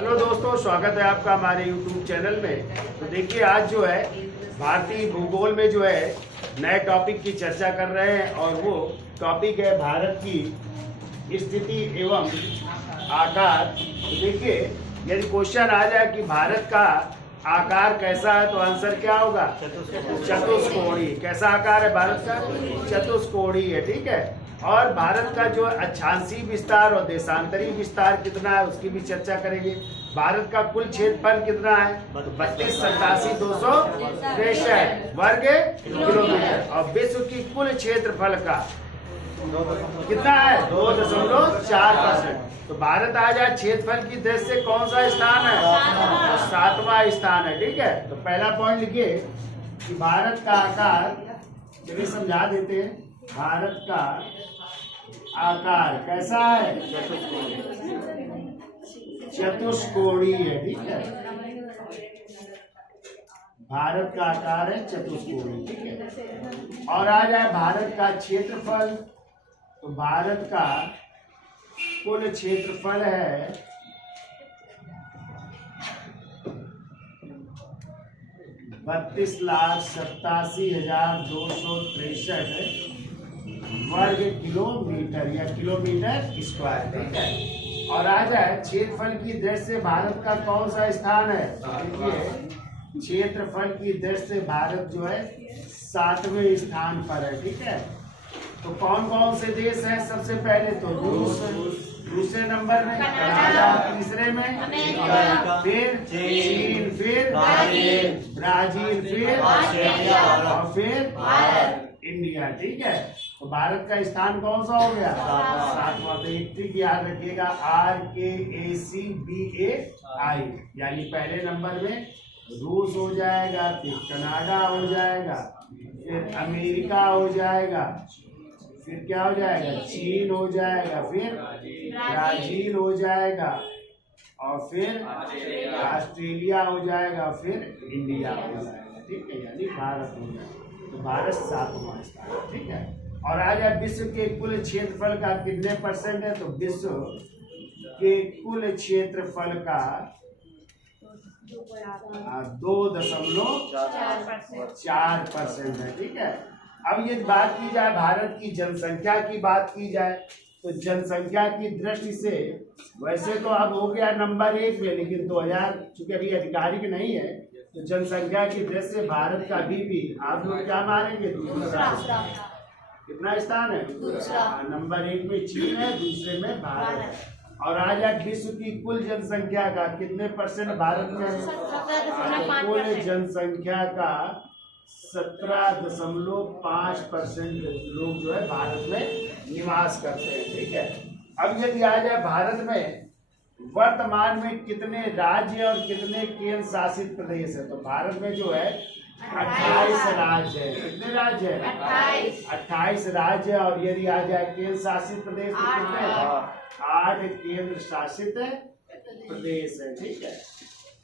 Hello दोस्तों, स्वागत है आपका हमारे YouTube चैनल में। तो देखिए, आज जो है भारतीय भूगोल में जो है नए टॉपिक की चर्चा कर रहे हैं और वो टॉपिक है भारत की स्थिति एवं आकार। तो देखिए, यदि क्वेश्चन आ जाए कि भारत का आकार कैसा है तो आंसर क्या होगा? चतुष्कोणीय। कैसा आकार है भारत का? चतुष्कोणीय है, ठीक है। और भारत का जो अक्षांशीय विस्तार और देशांतरीय विस्तार कितना है उसकी भी चर्चा करेंगे। भारत का कुल क्षेत्रफल कितना है? 32,87,263 वर्ग किलोमीटर। और विश्व की कुल क्षेत्रफल का कितना है? 2.4%। तो भारत आ जाए क्षेत्रफल की दृष्टि से कौन सा स्थान है? 7वां स्थान है, ठीक है। तो पहला पॉइंट लिखिए कि भारत का आकार, चलिए समझा देते हैं। भारत का आकार कैसा है? चतुष्कोणीय है, ठीक है। भारत का आकार है चतुष्कोणीय, ठीक है। और आ जाए भारत का क्षेत्रफल, तो भारत का कुल क्षेत्रफल है 32,87,263 वर्ग किलोमीटर या किलोमीटर स्क्वायर, ठीक है। और आ जाए क्षेत्रफल की दृष्टि से भारत का कौन सा स्थान है? देखिए, क्षेत्रफल की दृष्टि से भारत जो है 7वें स्थान पर है, ठीक है। तो कौन कौन से देश हैं? सबसे पहले तो रूस, दूसरे नंबर में कनाडा, तीसरे में फिर चीन, फिर ब्राजील, फिर ऑस्ट्रेलिया और फिर इंडिया, ठीक है। तो भारत का स्थान कौन सा हो गया? 7वां। तो एक ट्रिक याद रखिएगा, RKACBAI, यानी पहले नंबर में रूस हो जाएगा, फिर कनाडा हो जाएगा, फिर अमेरिका हो जाएगा, फिर क्या हो जाएगा? चीन हो जाएगा, फिर ब्राजील हो जाएगा और फिर ऑस्ट्रेलिया हो जाएगा, फिर इंडिया हो जाएगा, ठीक है। यानी भारत हो जाएगा। तो भारत 7वां स्थान, ठीक है। और आ जाए विश्व के कुल क्षेत्रफल का कितने परसेंट है? तो विश्व के कुल क्षेत्रफल का 2.4% है, ठीक है। अब ये बात की जाए भारत की जनसंख्या की बात की जाए तो जनसंख्या की दृष्टि से वैसे तो अब हो गया नंबर 1 में, लेकिन 2000 चूंकि अभी आधिकारिक नहीं है तो जनसंख्या की दृष्टि से भारत का भी आप लोग क्या मारेंगे? दूसरा। कितना स्थान है? दूसरा। नंबर 1 में चीन है, दूसरे में भारत है। और आज विश्व की कुल जनसंख्या का कितने परसेंट भारत में है? कुल जनसंख्या का 17.5% लोग जो है भारत में निवास करते हैं, ठीक है। अब यदि आ जाए भारत में वर्तमान में कितने राज्य और कितने केंद्र शासित प्रदेश है? तो भारत में जो है 28 राज्य है। कितने राज्य है? 28 राज्य। और यदि आ जाए केंद्र शासित प्रदेश तो कितने? 8 केंद्र शासित प्रदेश है, ठीक है।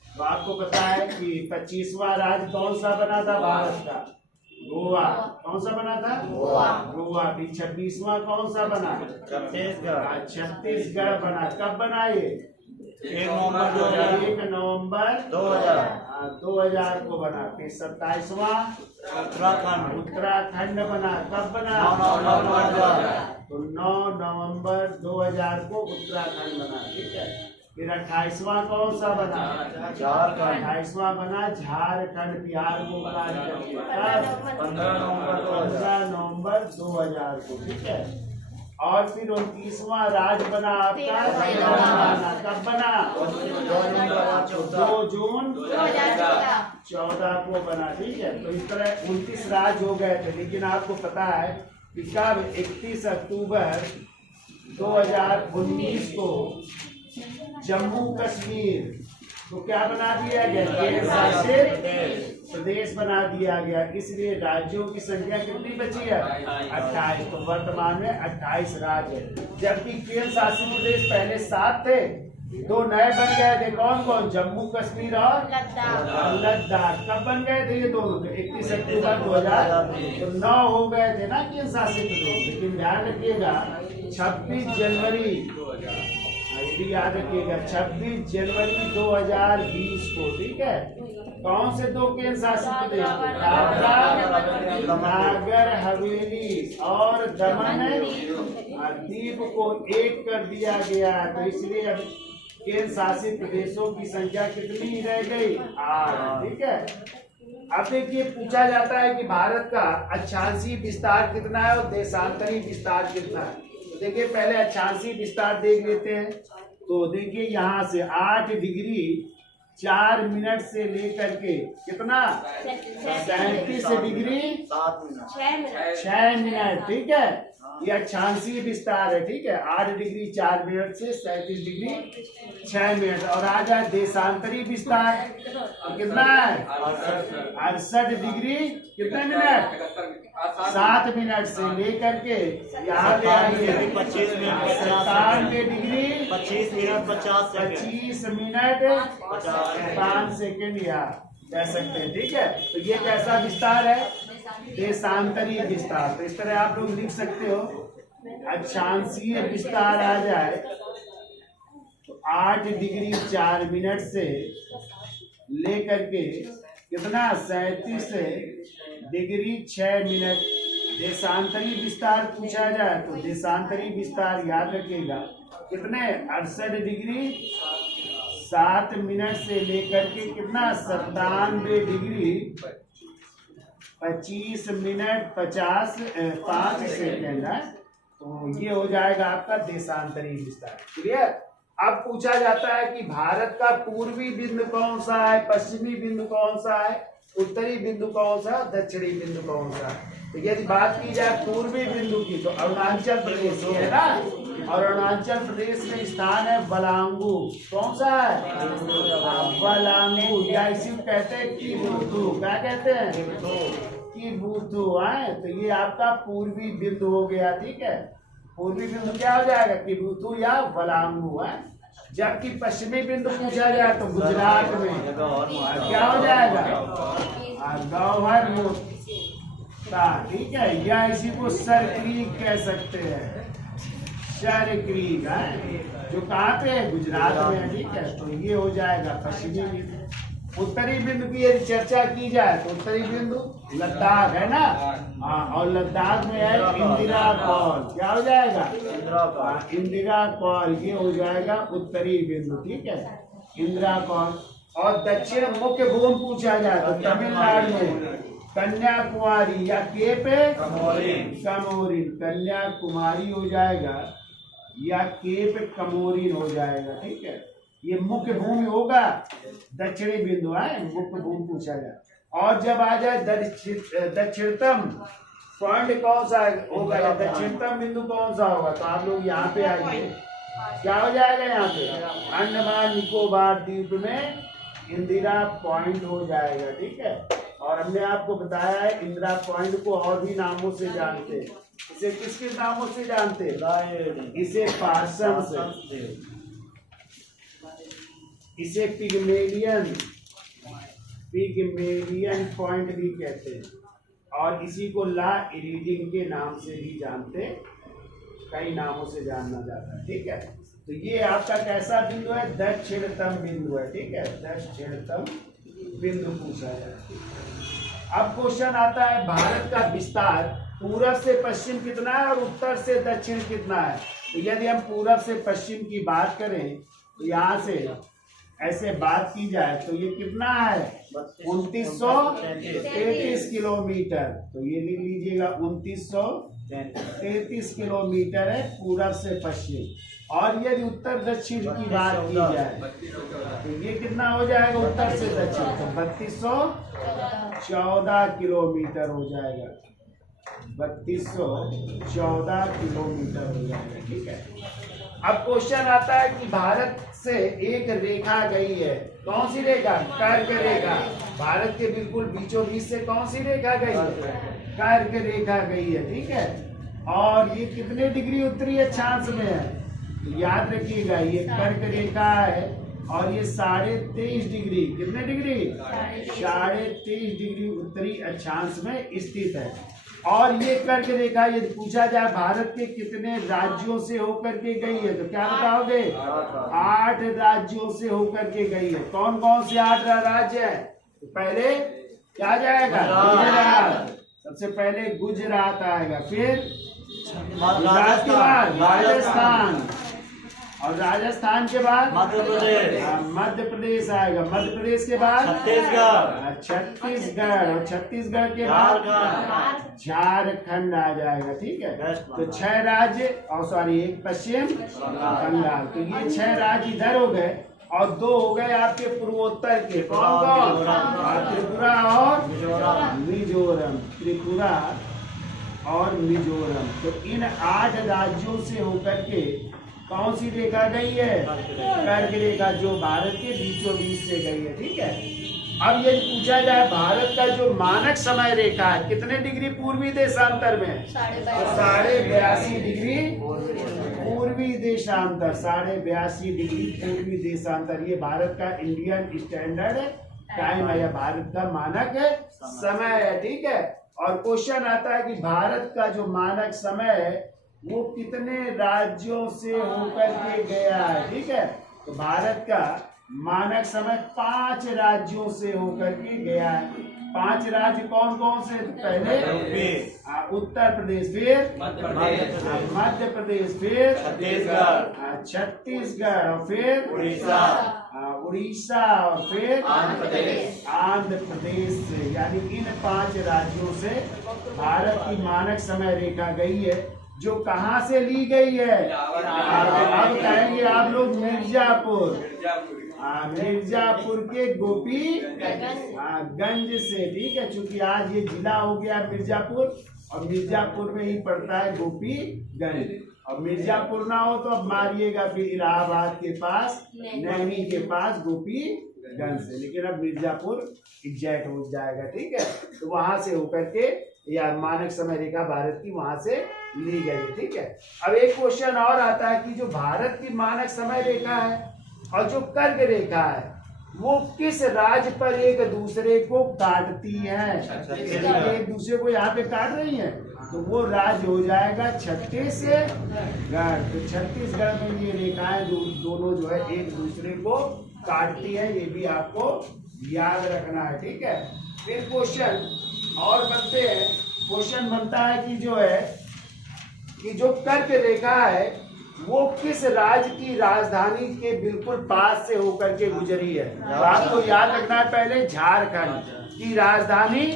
तो आपको पता है कि 25वां राज्य कौन सा बना था भारत का? गोवा। कौन सा बना था? गोवा। भी 26वां कौन सा बना? छत्तीसगढ़ बना। कब बना ये? 1 नवंबर 2000 को बना। फिर 27वां उत्तराखंड बना। कब बना? 9 नवंबर 2000 को उत्तराखंड बना, ठीक है। फिर 28वां कौन सा बना? झारखंड। 28वां बना झारखंड। बिहार को 15 नवंबर 2000 को, ठीक है। और फिर 29वां राज्य बना आपका तेलंगाना। कब बना? 2 जून 2014 को बना, ठीक है। तो इस तरह 29 राज्य हो गए थे, लेकिन आपको पता है कि कब 31 अक्टूबर 2019 को जम्मू कश्मीर को क्या बना दिया गया? केंद्र शासित प्रदेश बना दिया गया। इसलिए राज्यों की संख्या कितनी बची है? 28। तो वर्तमान में 28 राज्य है, जबकि केंद्र शासित प्रदेश पहले 7 थे, 2 नए बन गए थे। कौन कौन? जम्मू कश्मीर और लद्दाख। कब बन गए थे ये दोनों? 31 अक्टूबर 2000। तो 9 हो गए थे ना केंद्र शासित प्रदेश। लेकिन ध्यान रखिएगा 26 जनवरी भी याद रखिएगा 26 जनवरी 2020 को, ठीक है। कौन से दो केंद्र शासित प्रदेश, दादरा नागर हवेली और दमन और दीव को एक कर दिया गया। तो इसलिए अब केंद्र शासित प्रदेशों की संख्या कितनी रह गई, 8, ठीक है। अब देखिए पूछा जाता है कि भारत का अक्षांशीय विस्तार कितना है और देशांतरी विस्तार कितना है। तो देखिए पहले अक्षांशीय विस्तार देख लेते हैं। तो देखिए यहाँ से 8 डिग्री 4 मिनट से लेकर के कितना 37 डिग्री 6 मिनट, ठीक है। ये अक्षांशीय विस्तार है, ठीक है। 8 डिग्री 4 मिनट से 37 डिग्री 6 मिनट। और आ जाए देशांतरी विस्तार, तो कितना है 68 डिग्री कितने मिनट 7 मिनट से लेकर के यहाँ पे आइए 97 डिग्री 25 मिनट 25 मिनट 5 सेकेंड यहाँ कह सकते हैं, ठीक है। तो ये कैसा विस्तार है, देशांतरी विस्तार। तो इस तरह आप लोग लिख सकते हो, अक्षांशीय विस्तार आ जाए तो 8 डिग्री 4 मिनट से लेकर के कितना 37 डिग्री 6 मिनट। देशांतरी विस्तार पूछा जाए तो देशांतरी विस्तार याद रखिएगा कितने 68 डिग्री 7 मिनट से लेकर के कितना 97 डिग्री 25 मिनट 5 सेकेंड है। तो ये हो जाएगा आपका देशांतरी विस्तार, क्लियर। अब पूछा जाता है कि भारत का पूर्वी बिंदु कौन सा है, पश्चिमी बिंदु कौन सा है, उत्तरी बिंदु कौन सा, दक्षिणी बिंदु कौन सा है। तो यदि बात की जाए पूर्वी बिंदु की तो अरुणाचल प्रदेश है ना, और अरुणाचल प्रदेश में स्थान है बलांगू। कौन सा है बलांगू, या इसी को कहते हैं किबुथु। क्या कहते हैं किबुथु है। तो ये आपका पूर्वी बिंदु हो गया, ठीक है। पूर्वी बिंदु क्या हो जाएगा किबुथु या बलांगू है। जबकि पश्चिमी बिंदु पूछा जाए तो गुजरात में क्या हो जाएगा गौहर, ठीक है। या इसी को सर क्रीक कह सकते हैं, सर क्रीक है, जो कहाँ पे है गुजरात में है, ठीक है। तो ये हो जाएगा पश्चिमी बिंदु। उत्तरी बिंदु की यदि चर्चा की जाए तो उत्तरी बिंदु लद्दाख है ना, और लद्दाख में है इंदिरा कौल। क्या हो जाएगा इंदिरा कौल, ये हो जाएगा उत्तरी बिंदु, ठीक है इंदिरा कौल। और दक्षिण मुख्य भूमि पूछा जाए तो तमिलनाडु में कन्याकुमारी या केप कमोरिन, कन्याकुमारी हो जाएगा या केप कमोरिन हो जाएगा, ठीक है। ये मुख्य भूमि होगा, दक्षिणी बिंदु है, मुख्य भूमि पूछा जाए। और जब आ जाए दक्षिणतम पॉइंट कौन सा होगा या दक्षिणतम बिंदु कौन सा होगा, तो आप लोग यहाँ पे आइए, क्या हो जाएगा यहाँ पे अंडमान निकोबार द्वीप में इंदिरा पॉइंट हो जाएगा, ठीक है। और हमने आपको बताया है इंदिरा पॉइंट को और भी नामों से जानते हैं। इसे किस किस नामों से जानते हैं, इसे पार्सन से, इसे पिगमेलियन पॉइंट भी कहते हैं, और इसी को ला इरिडियन के नाम से भी जानते, कई नामों से जाना जाता है, ठीक है। तो ये आपका कैसा बिंदु है, दक्षिणतम बिंदु है, ठीक है, दक्षिणतम बिंदु पूछा जाए। अब क्वेश्चन आता है भारत का विस्तार पूरब से पश्चिम कितना है और उत्तर से दक्षिण कितना है। तो यदि हम पूरब से पश्चिम की बात करें तो यहाँ से ऐसे बात की जाए तो ये कितना है 2933 किलोमीटर। तो ये लिख लीजिएगा 2933 किलोमीटर है पूरब से पश्चिम। और यदि उत्तर दक्षिण की बात की जाए तो ये कितना हो जाएगा उत्तर से दक्षिण, तो 3214 किलोमीटर हो जाएगा, 3214 किलोमीटर हो जाएगा, ठीक है। अब क्वेश्चन आता है कि भारत से एक रेखा गई है, कौन सी रेखा, कर्क रेखा। भारत के बिल्कुल बीचों बीच से कौन सी रेखा गई है, कर्क रेखा गई है, ठीक है। और ये कितने डिग्री उत्तरी अक्षांश में है, तो याद रखिएगा ये कर्क रेखा है और ये 23.5 डिग्री, कितने डिग्री 23.5 डिग्री उत्तरी अक्षांश में स्थित है। और ये करके देखा, यदि पूछा जाए भारत के कितने राज्यों से होकर के गई है तो क्या बताओगे? 8 राज्यों से होकर के गई है। कौन कौन से 8 राज्य है? तो पहले क्या जाएगा? गुजरात, सबसे पहले गुजरात आएगा, फिर गुजरात के बाद राजस्थान, और राजस्थान के बाद मध्य प्रदेश आएगा, मध्य प्रदेश के बाद छत्तीसगढ़, और छत्तीसगढ़ के बाद झारखंड आ जाएगा। ठीक है, तो 6 राज्य, और सॉरी एक पश्चिम बंगाल। तो ये 6 राज्य इधर हो गए, और 2 हो गए आपके पूर्वोत्तर के। कौन कौन? त्रिपुरा और मिजोरम, त्रिपुरा और मिजोरम। तो इन 8 राज्यों से होकर के कौन सी रेखा गई है? कर्क रेखा, जो भारत के बीचों बीच से गई है। ठीक है, अब यदि पूछा जाए भारत का जो मानक समय रेखा है कितने डिग्री पूर्वी देशांतर में? 82.5 डिग्री पूर्वी देशांतर, 82.5 डिग्री पूर्वी देशांतर। ये भारत का इंडियन स्टैंडर्ड टाइम है, या भारत का मानक समय है। ठीक है, और क्वेश्चन आता है कि भारत का जो मानक समय है वो कितने राज्यों से होकर के गया है? ठीक है, तो भारत का मानक समय 5 राज्यों से होकर के गया है। 5 राज्य कौन कौन से? पहले उत्तर प्रदेश, फिर मध्य प्रदेश, फिर छत्तीसगढ़, और फिर उड़ीसा, और फिर आंध्र प्रदेश से। यानी इन 5 राज्यों से भारत की मानक समय रेखा गई है, जो कहाँ से ली गई है? अब कहेंगे आप लोग मिर्जापुर, मिर्जापुर के गोपी गंज से। ठीक है, चूंकि आज ये जिला हो गया मिर्जापुर, और मिर्जापुर में ही पड़ता है गोपीगंज। और मिर्जापुर ना हो तो अब मारिएगा फिर इलाहाबाद के पास, नैनी के पास गोपीगंज से, लेकिन अब मिर्जापुर एग्जैक्ट हो जाएगा। ठीक है, तो वहां से होकर के या मानक समय रेखा भारत की वहां से ली गई है। ठीक है, अब एक क्वेश्चन और आता है कि जो भारत की मानक समय रेखा है और जो कर्क रेखा है वो किस राज्य पर एक दूसरे को काटती है? एक दूसरे को यहाँ पे काट रही है, तो वो राज्य हो जाएगा छत्तीसगढ़। तो छत्तीसगढ़ में ये रेखाएं दोनों जो है एक दूसरे को काटती है, ये भी आपको याद रखना है। ठीक है, फिर क्वेश्चन और बनते हैं। क्वेश्चन बनता है कि जो है कि जो कर्क रेखा है वो किस राज्य की राजधानी के बिल्कुल पास से होकर के गुजरी है? तो आपको याद रखना है, पहले झारखंड की राजधानी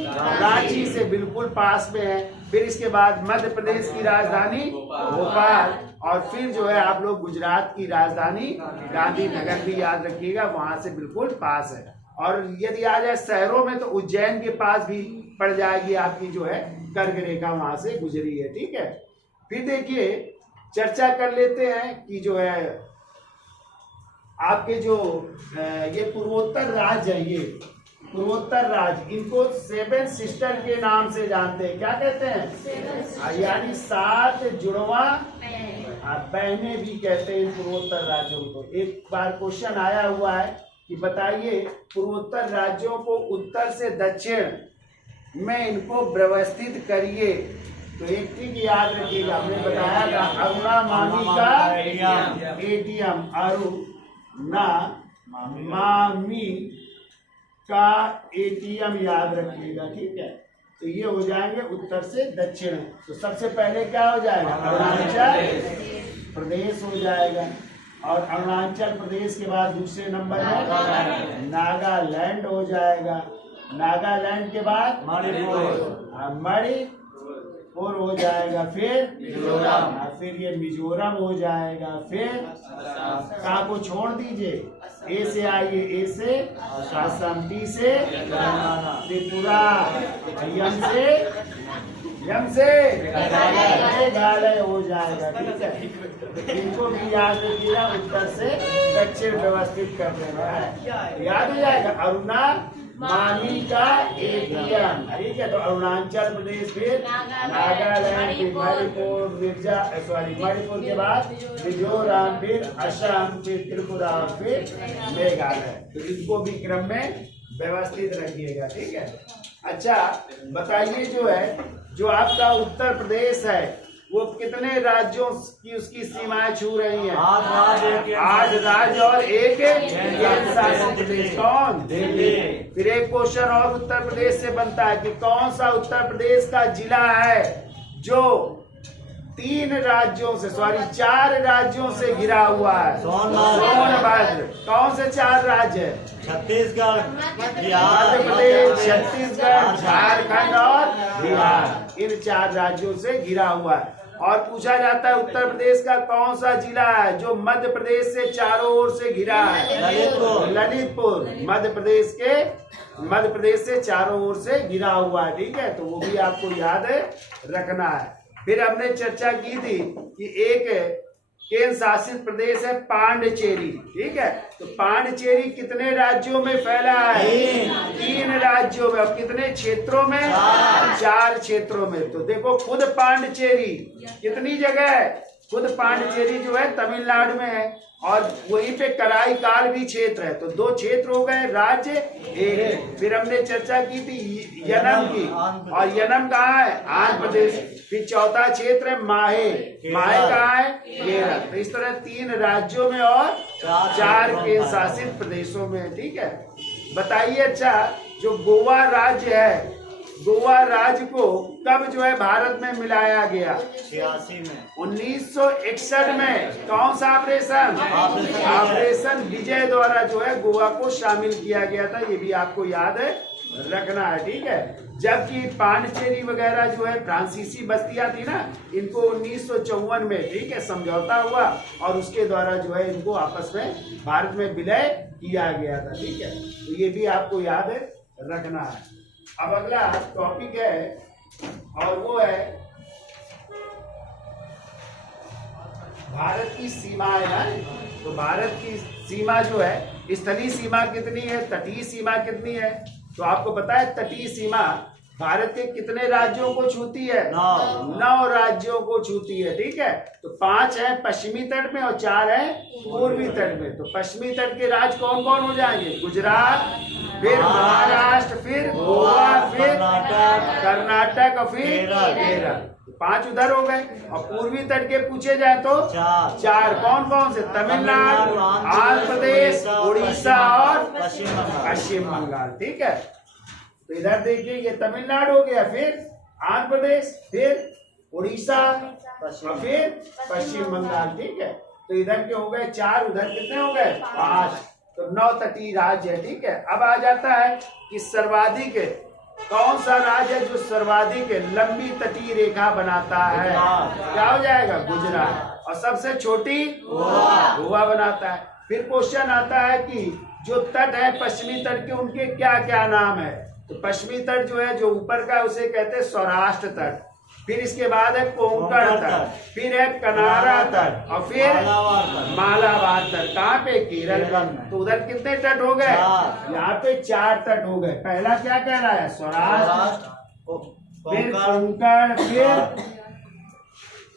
रांची से बिल्कुल पास में है, फिर इसके बाद मध्य प्रदेश की राजधानी भोपाल, और फिर जो है आप लोग गुजरात की राजधानी गांधीनगर भी याद रखिएगा, वहां से बिल्कुल पास है। और यदि आ जाए शहरों में तो उज्जैन के पास भी पड़ जाएगी आपकी जो है कर्क रेखा, वहां से गुजरी है। ठीक है, फिर देखिए चर्चा कर लेते हैं कि जो है आपके जो ये पूर्वोत्तर राज्य है, ये पूर्वोत्तर राज्य, इनको 7 सिस्टर के नाम से जानते हैं। क्या कहते हैं? यानी 7 जुड़वा बहनें भी कहते हैं इन पूर्वोत्तर राज्यों को। एक बार क्वेश्चन आया हुआ है कि बताइए पूर्वोत्तर राज्यों को उत्तर से दक्षिण में इनको व्यवस्थित करिए। तो एक चीज याद रखिएगा, हमने बताया था अरुणा मामी का एटीएम, अरुणा मामी का एटीएम याद रखिएगा। ठीक है, तो ये हो जाएंगे उत्तर से दक्षिण। तो सबसे पहले क्या हो जाएगा? अरुणाचल प्रदेश हो जाएगा, और अरुणाचल प्रदेश के बाद दूसरे नंबर में नागालैंड हो जाएगा, नागालैंड के बाद मणिपुर हो जाएगा, फिर मिजोरम, फिर ये मिजोरम हो जाएगा, फिर का को छोड़ दीजिए, ए से आइए, ए से असम, टी से त्रिपुरा, यम से मेघालय हो जाएगा। ठीक है, इनको भी याद रखिएगा, उत्तर से दक्षिण व्यवस्थित कर देना है, याद हो जाएगा। अरुणा मामी का एटीएम। ठीक है, तो अरुणाचल प्रदेश, फिर नागालैंड, फिर मणिपुर के बाद मिजोरम, फिर असम, फिर त्रिपुरा, फिर मेघालय। तो इनको भी क्रम में व्यवस्थित रखिएगा। ठीक है। अच्छा बताइए, जो है जो आपका उत्तर प्रदेश है वो कितने राज्यों की उसकी सीमाएं छू रही हैं? 8 राज्य और एक केंद्र शासित प्रदेश। कौन? दिल्ली। फिर एक क्वेश्चन और उत्तर प्रदेश से बनता है कि कौन सा उत्तर प्रदेश का जिला है जो 4 राज्यों से घिरा हुआ है? सोनभद्र। कौन से 4 राज्य है? छत्तीसगढ़, मध्य प्रदेश, छत्तीसगढ़, झारखंड और बिहार। इन 4 राज्यों से घिरा हुआ है। और पूछा जाता है उत्तर प्रदेश का कौन सा जिला है जो मध्य प्रदेश से चारों ओर से घिरा है? ललितपुर। मध्य प्रदेश से चारों ओर से घिरा हुआ है। ठीक है, तो वो भी आपको याद रखना है। फिर हमने चर्चा की थी कि एक केंद्र शासित प्रदेश है पांडिचेरी। ठीक है, तो पांडिचेरी कितने राज्यों में फैला है? 3 राज्यों में। और कितने क्षेत्रों में? 4 क्षेत्रों में। तो देखो खुद पांडिचेरी कितनी जगह है? खुद पांडिचेरी जो है तमिलनाडु में है और वहीं पे कराईकाल भी क्षेत्र है। तो 2 क्षेत्र हो गए, राज्य एक। फिर हमने चर्चा की थी यनम की, और यनम कहाँ है? आंध्र प्रदेश। फिर चौथा क्षेत्र है माहे। माहे कहाँ है? केरल। तो इस तरह 3 राज्यों में और 4 केंद्र शासित प्रदेशों में। ठीक है, बताइए अच्छा जो गोवा राज्य है, गोवा राज्य को कब जो है भारत में मिलाया गया? 86 में। 1961 में। कौन सा ऑपरेशन? ऑपरेशन विजय द्वारा जो है गोवा को शामिल किया गया था। ये भी आपको याद रखना है। ठीक है, जबकि पांडिचेरी वगैरह जो है फ्रांसीसी बस्तियां थी ना, इनको 1954 में ठीक है समझौता हुआ और उसके द्वारा जो है इनको आपस में भारत में विलय किया गया था। ठीक है, तो ये भी आपको याद रखना है। अब अगला टॉपिक है और वो है भारत की सीमाएं ना। तो भारत की सीमा जो है, स्थलीय सीमा कितनी है, तटीय सीमा कितनी है? तो आपको पता है तटीय सीमा भारत के कितने राज्यों को छूती है? 9 राज्यों को छूती है। ठीक है, तो 5 है पश्चिमी तट में और 4 है पूर्वी तट में। तो पश्चिमी तट के राज्य कौन कौन हो जाएंगे? गुजरात, फिर महाराष्ट्र, फिर गोवा, फिर कर्नाटक और फिर केरल। 5 उधर हो गए। और पूर्वी तट के पूछे जाए तो 4 कौन कौन से? तमिलनाडु, आंध्र प्रदेश, उड़ीसा और पश्चिम बंगाल। ठीक है, तो इधर देखिए ये तमिलनाडु हो गया, फिर आंध्र प्रदेश, फिर उड़ीसा और फिर पश्चिम बंगाल। ठीक है, तो इधर के हो गए 4, उधर कितने हो गए? 5। तो 9 तटीय राज्य है। ठीक है, अब आ जाता है कि सर्वाधिक कौन सा राज्य है जो सर्वाधिक लंबी तटीय रेखा बनाता है? क्या हो जाएगा? गुजरात। और सबसे छोटी गोवा बनाता है। फिर क्वेश्चन आता है कि जो तट है पश्चिमी तट के, उनके क्या क्या नाम है? तो पश्चिमी तट जो है जो ऊपर का उसे कहते हैं सौराष्ट्र तट। फिर इसके बाद है कोंकण तट, फिर है कनारा तट और फिर मालाबार तट। कहाँ पे? केरल में। तो उधर कितने तट हो गए? यहाँ पे 4 तट हो गए। पहला क्या कह रहा है? सौराष्ट्र, फिर कोंकण, फिर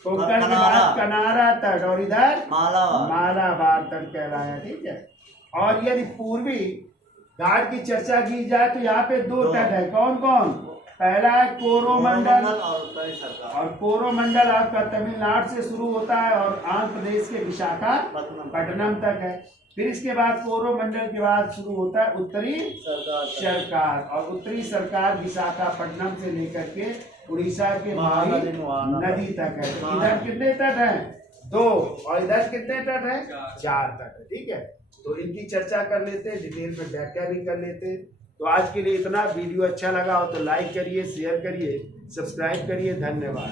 कोंकण के बाद कनारा तट और इधर मालाबार तट कहलाया। ठीक है, और यदि पूर्वी घाट की चर्चा की जाए तो यहाँ पे 2 तट है। कौन कौन? पहला है कोरोमंडल, और कोरोमंडल आपका तमिलनाडु से शुरू होता है और आंध्र प्रदेश के विशाखापट्टनम तक है। फिर इसके बाद कोरोमंडल के बाद शुरू होता है उत्तरी सरकार, और उत्तरी सरकार विशाखापट्टनम से लेकर के उड़ीसा के माही नदी तक है। इधर कितने तट हैं? 2। और इधर कितने तट हैं? 4 तट है। ठीक है, तो इनकी चर्चा कर लेते हैं, डिटेल में व्याख्या भी कर लेते हैं। तो आज के लिए इतना। वीडियो अच्छा लगा हो तो लाइक करिए, शेयर करिए, सब्सक्राइब करिए। धन्यवाद।